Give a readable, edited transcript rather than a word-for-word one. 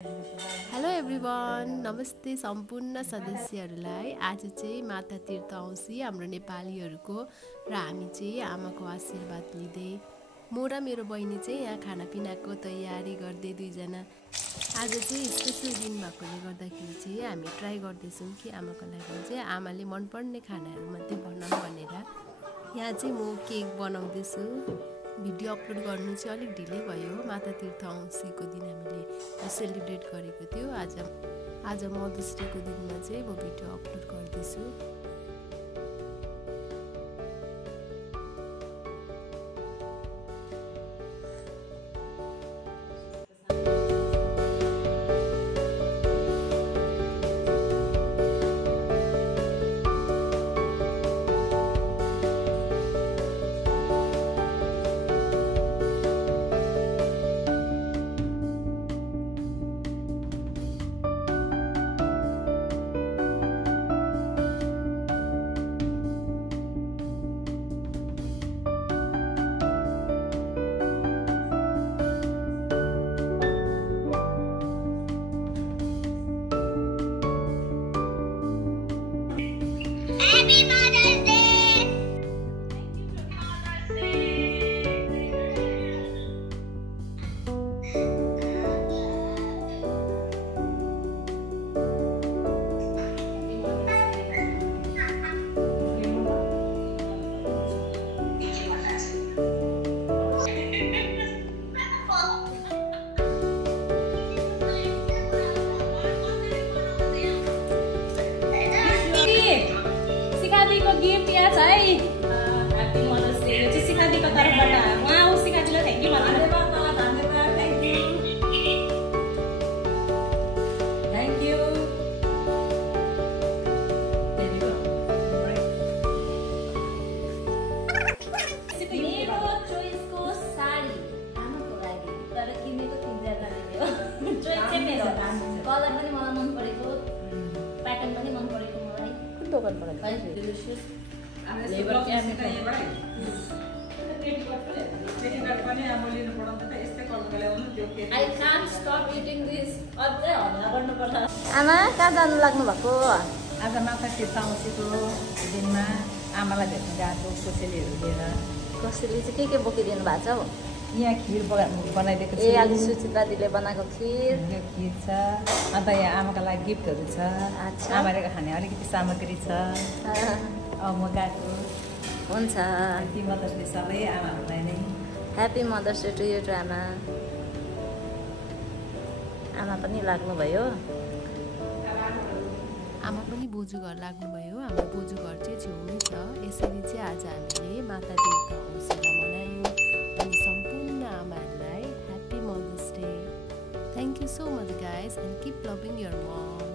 Hello everyone, नमस्ते सम्पूर्ण सदस्यहरूलाई। आज चाहिँ माता तीर्थ औँसी हाम्रो नेपालीहरूको र हामी चाहिँ आमाको आशीर्वाद लिँदै म र मेरो बहिनी चाहिँ यहाँ खानापिनाको तयारी गर्दै दुईजना। आज चाहिँ स्पेसल दिन भएकोले गर्दाखेरि चाहिँ हामी ट्राई गर्दैछौँ कि आमाको लागि चाहिँ आमाले मनपर्ने खानाहरू मात्रै बनाऊँ भनेर। यहाँ चाहिँ म केक बनाउँदैछु। भिडियो अपलोड गर्नु चाहिँ अलिक ढिलै भयो। माता तीर्थ औँसीको दिन हामीले सेलिब्रेट गरेको थियो। आज मदर्स डेको दिनमा चाहिँ म भिडियो अपलोड गर्दैछु। सिकादीको गिफ्ट यहाँ छ है। Happy mother's day. यो चाहिँ सिकादीको तर्फबाट उहाँ सिकादीलाई थ्याङ्क यू भन्नु। धन्यवाद, थ्याङ्क यू, थ्याङ्क यू। मेरो चोइसको साडी आमाको लागि तर किनेको 3000 हो। चोइस चाहिँ मेरो कलर पनि मलाई मन परेको, प्याटर्न पनि मन परेको मलाई। दोकानबाट आमा कहाँ जानु लाग्नु भएको? आज माता तीर्थ औँसीको दिनमा आमालाई भेट्न गएको कोसेलीहरू लिएर। कसैले चाहिँ के बोकिदिनु भएको छ हौ? यहाँ खिर बनाइदिएको छ। ए अलि सुचिता दिदीले बनाएको खिर। यो खिर छ। अन्त यहाँ आमाको लागि गिफ्टहरू छ। आमाले खाने अलिकति सामग्री छ। म गएको। हुन्छ। ह्याप्पी मदर्स डे सबै आमाहरूलाई नै। Happy mother's day to you आमा। आमा पनि लाग्नुभयो। आमा पनि बोजू घर लाग्नुभयो। हाम्रो बोजू घर चाहिँ छेउमै छ। यसरी चाहिँ आज हामीले माता तीर्थ औँसीलाई मनायौँ। अनि सम्पूर्ण आमाहरूलाई happy mother's day. Thank you so much guys and keep loving your momo.